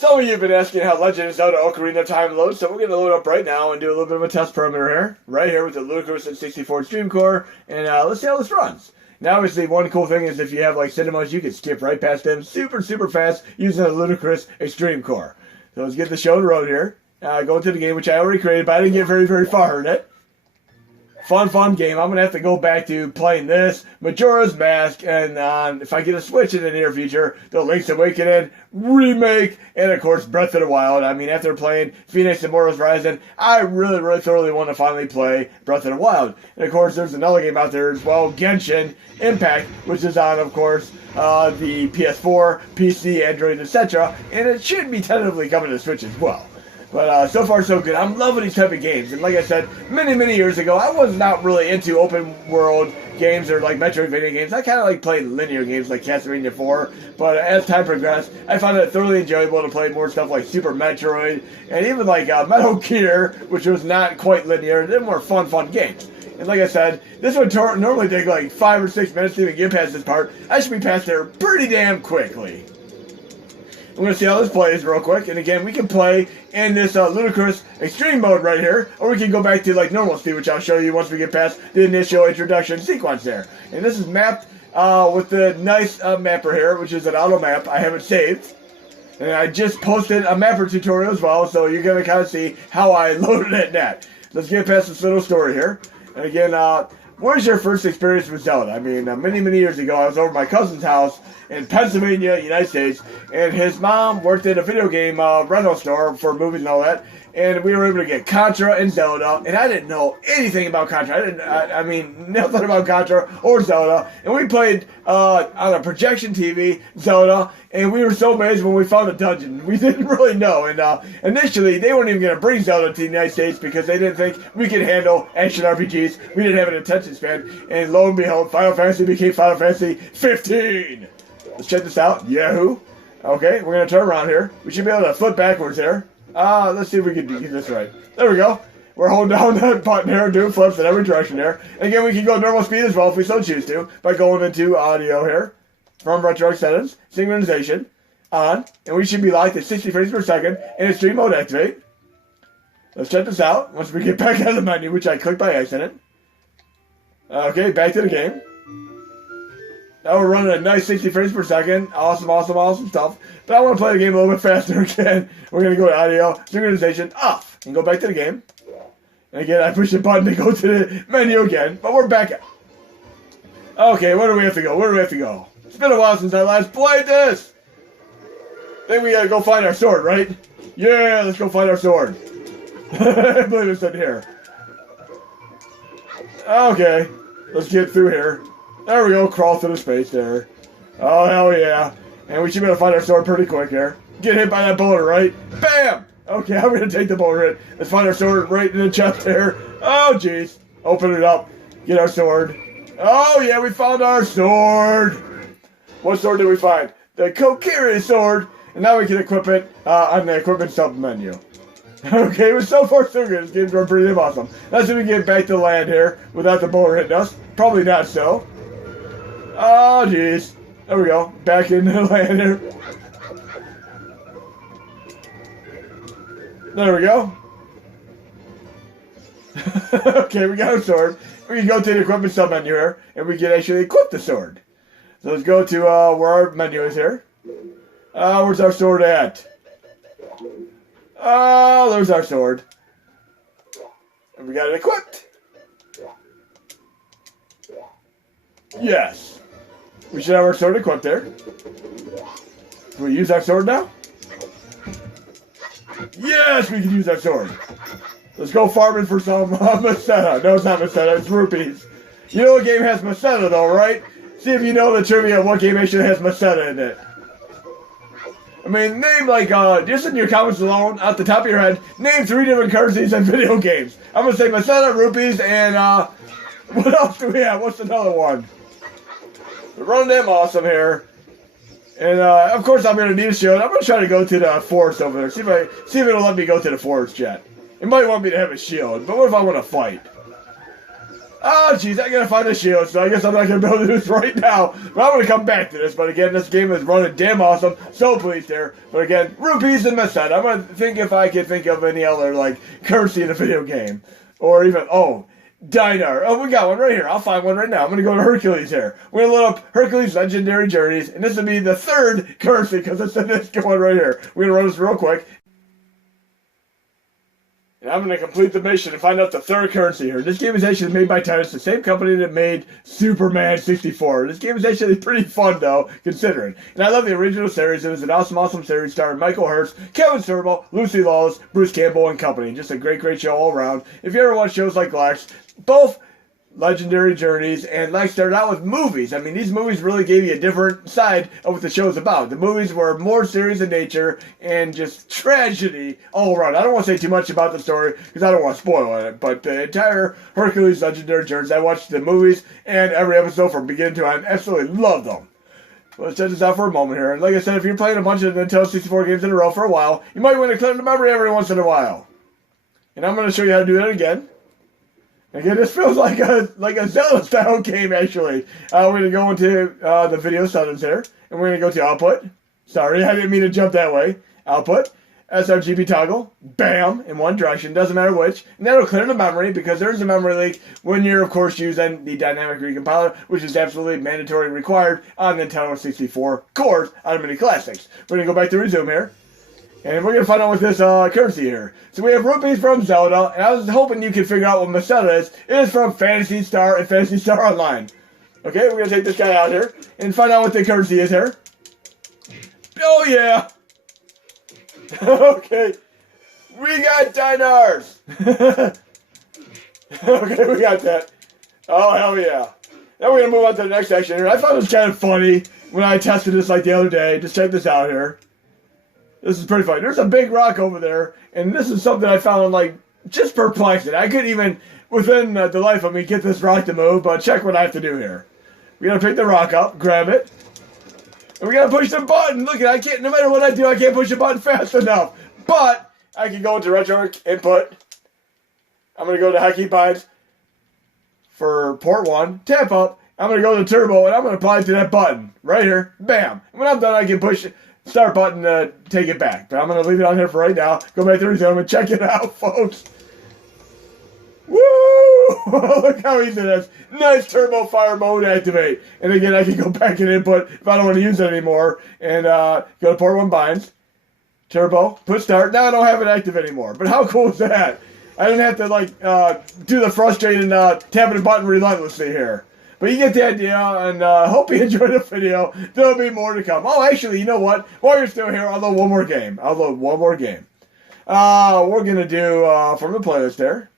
Some of you have been asking how Legend of Zelda Ocarina of Time loads, so we're going to load up right now and do a little bit of a test parameter here. Right here with the Ludicrous and 64 Stream Core, and let's see how this runs. Now, obviously, one cool thing is if you have, like, cinemas, you can skip right past them super fast using the Ludicrous Extreme Core. So let's get the show on the road here. Go into the game, which I already created, but I didn't get very far in it. Fun game. I'm going to have to go back to playing this, Majora's Mask, and if I get a Switch in the near future, the Link's Awakening remake, and of course, Breath of the Wild. I mean, after playing Phoenix and Immortals Rising, I really thoroughly want to finally play Breath of the Wild. And of course, there's another game out there as well, Genshin Impact, which is on, of course, the PS4, PC, Android, etc., and it should be tentatively coming to Switch as well. But so far so good. I'm loving these type of games. And like I said, many years ago, I was not really into open world games or like Metroidvania games. I kind of like playing linear games like Castlevania 4. But as time progressed, I found it thoroughly enjoyable to play more stuff like Super Metroid and even like Metal Gear, which was not quite linear. They're more fun games. And like I said, this would normally take like 5 or 6 minutes to even get past this part. I should be past there pretty damn quickly. I'm going to see how this plays real quick, and again, we can play in this Ludicrous Extreme mode right here, or we can go back to like normal speed, which I'll show you once we get past the initial introduction sequence there. And this is mapped with the nice mapper here, which is an auto map. I have it saved, and I just posted a mapper tutorial as well, so you're going to kind of see how I loaded it net. Let's get past this little story here. And again, what was your first experience with Zelda? I mean, many years ago, I was over at my cousin's house in Pennsylvania, United States, and his mom worked at a video game rental store for movies and all that, and we were able to get Contra and Zelda, and I didn't know anything about Contra. I mean, nothing about Contra or Zelda, and we played on a projection TV, Zelda, and we were so amazed when we found a dungeon. We didn't really know, and initially, they weren't even going to bring Zelda to the United States because they didn't think we could handle action RPGs. We didn't have an attention span, and lo and behold, Final Fantasy became Final Fantasy 15. Let's check this out. Yahoo! Okay, we're going to turn around here. We should be able to flip backwards here. Let's see if we can do this right. There we go. We're holding down that button here, doing flips in every direction there. And again, we can go normal speed as well if we so choose to, by going into audio here, from retro settings, synchronization, on, and we should be locked at 60 frames per second, and extreme mode activate. Let's check this out, once we get back out of the menu, which I clicked by accident. Okay, back to the game. Now we're running a nice 60 frames per second. Awesome stuff. But I want to play the game a little bit faster again. We're going to go to audio, synchronization, off, and go back to the game. And again, I push the button to go to the menu again, but we're back at. Okay, where do we have to go? It's been a while since I last played this. I think we got to go find our sword, right? Yeah, let's go find our sword. I believe it's in here. Okay, let's get through here. There we go, crawl through the space there. Oh, hell yeah. And we should be able to find our sword pretty quick here. Get hit by that boulder, right? Bam! Okay, I'm going to take the boulder hit. Let's find our sword right in the chest there. Oh, jeez. Open it up. Get our sword. Oh, yeah, we found our sword. What sword did we find? The Kokiri sword. And now we can equip it on the equipment sub-menu. Okay, well, so far so good. This game's going pretty awesome. Let's see if we can get back to land here without the boulder hitting us. Probably not so. Oh, jeez. There we go. Back in the land here. There we go. Okay, we got our sword. We can go to the equipment sub-menu here, and we can actually equip the sword. So let's go to where our menu is here. Where's our sword at? Oh, there's our sword. And we got it equipped. Yes. We should have our sword equipped there. Can we use our sword now? Yes, we can use our sword. Let's go farming for some Masetta. No, it's not Masetta, it's rupees. You know what game has Masetta though, right? See if you know the trivia of what game actually has Masetta in it. I mean, name like, just in your comments alone, off the top of your head, name 3 different currencies in video games. I'm gonna say Masetta, rupees, and, what else do we have? What's another one? We're running them awesome here. And, of course, I'm going to need a shield. I'm going to try to go to the forest over there. See if it'll let me go to the forest yet. It might want me to have a shield, but what if I want to fight? Oh, jeez, I gotta find a shield, so I guess I'm not gonna be able to do this right now. But I'm gonna come back to this. But again, this game is running damn awesome. So pleased here. But again, rupees and Meseta. I'm gonna think if I can think of any other, like, currency in a video game. Or even, oh, dinar. Oh, we got one right here. I'll find one right now. I'm gonna go to Hercules here. We're gonna load up Hercules Legendary Journeys. And this will be the third currency, because it's in this one right here. We're gonna run this real quick. And I'm going to complete the mission and find out the third currency here. This game is actually made by Titus, the same company that made Superman 64. This game is actually pretty fun, though, considering. And I love the original series. It was an awesome, awesome series starring Michael Hertz, Kevin Sorbo, Lucy Lawless, Bruce Campbell, and company. Just a great, great show all around. If you ever watch shows like Lex, both Legendary Journeys and Lex started out with movies. I mean, these movies really gave you a different side of what the show's about. The movies were more serious in nature and just tragedy all around. I don't want to say too much about the story because I don't want to spoil it, but the entire Hercules Legendary Journeys, I watched the movies and every episode from beginning to end. Absolutely loved them. Let's check this out for a moment here. And like I said, if you're playing a bunch of Nintendo 64 games in a row for a while, you might want to clear the memory every once in a while. And I'm going to show you how to do that again. Again, this feels like a Zelda-style game, actually. We're going to go into the video settings here, and we're going to go to output. Sorry, I didn't mean to jump that way. Output, sRGB toggle, bam, in one direction, doesn't matter which. And that'll clear the memory, because there's a memory leak when you're, of course, using the dynamic recompiler, which is absolutely mandatory and required on Nintendo 64 cores on Mini Classics. We're going to go back to resume here. And we're going to find out what this currency here. So we have rupees from Zelda, and I was hoping you could figure out what Meseta is. It is from Phantasy Star and Phantasy Star Online. Okay, we're going to take this guy out here and find out what the currency is here. Oh, yeah. Okay. We got dinars. Okay, we got that. Oh, hell yeah. Now we're going to move on to the next section here. I thought it was kind of funny when I tested this like the other day. Just check this out here. This is pretty funny. There's a big rock over there, and this is something I found, like, just perplexing. I couldn't even, within the life of me, get this rock to move, but check what I have to do here. We gotta pick the rock up, grab it, and we gotta push the button. Look, I can't, no matter what I do, I can't push the button fast enough. But I can go into retro input. I'm gonna go to hotkey binds for port 1, tap up. I'm gonna go to turbo, and I'm gonna apply it to that button right here. Bam. And when I'm done, I can push start button to take it back. But I'm going to leave it on here for right now. Go back to resume and check it out, folks. Woo! Look how easy it is. Nice turbo fire mode activate. And again, I can go back and input if I don't want to use it anymore. And go to port 1 binds. Turbo. Put start. Now I don't have it active anymore. But how cool is that? I didn't have to, like, do the frustrating tapping the button relentlessly here. But you get the idea, and hope you enjoyed the video. There'll be more to come. Oh, actually, you know what? While you're still here, I'll load one more game. We're going to do, from the playlist there,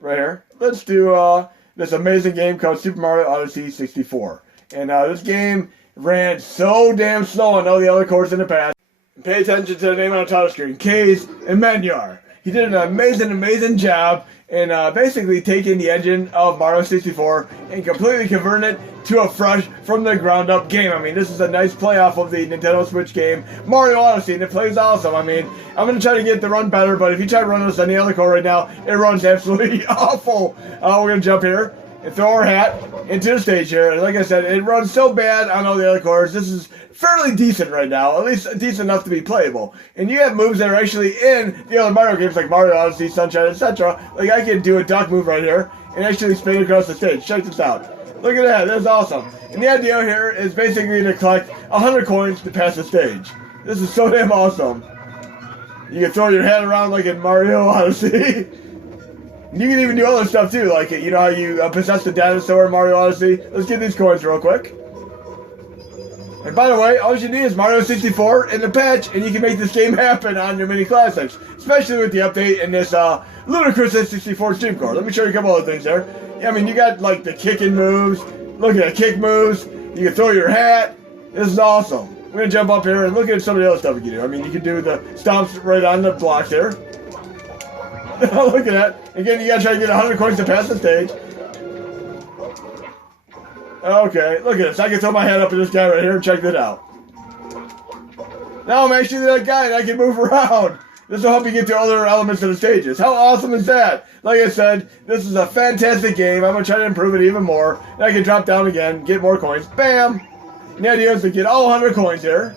right here, let's do this amazing game called Super Mario Odyssey 64. And this game ran so damn slow on all the other cores in the past. Pay attention to the name on the title screen, Kaze Mario. He did an amazing, amazing job in basically taking the engine of Mario 64 and completely converting it to a fresh, from the ground up game. I mean, this is a nice playoff of the Nintendo Switch game, Mario Odyssey, and it plays awesome. I mean, I'm going to try to get the run better, but if you try to run this on any other core right now, it runs absolutely awful. We're going to jump here and throw our hat into the stage here. And like I said, it runs so bad on all the other cores. This is fairly decent right now, at least decent enough to be playable. And you have moves that are actually in the other Mario games like Mario Odyssey, Sunshine, etc. Like I can do a duck move right here and actually spin across the stage. Check this out. Look at that, that's awesome. And the idea here is basically to collect 100 coins to pass the stage. This is so damn awesome. You can throw your hat around like in Mario Odyssey. You can even do other stuff too, like, you know how you possess the dinosaur in Mario Odyssey? Let's get these coins real quick. And by the way, all you need is Mario 64 and the patch, and you can make this game happen on your Mini Classics. Especially with the update in this Ludicrous 64 Stream Core. Let me show you a couple other things there. Yeah, I mean, you got like the kicking moves. Look at the kick moves. You can throw your hat. This is awesome. We're going to jump up here and look at some of the other stuff you can do. I mean, you can do the stomps right on the blocks there. Look at that. Again, you gotta try to get 100 coins to pass the stage. Okay, look at this. I can throw my head up at this guy right here and check that out. Now I'm actually that guy and I can move around. This will help you get to other elements of the stages. How awesome is that? Like I said, this is a fantastic game. I'm going to try to improve it even more. And I can drop down again, get more coins. Bam! And the idea is to get all 100 coins here.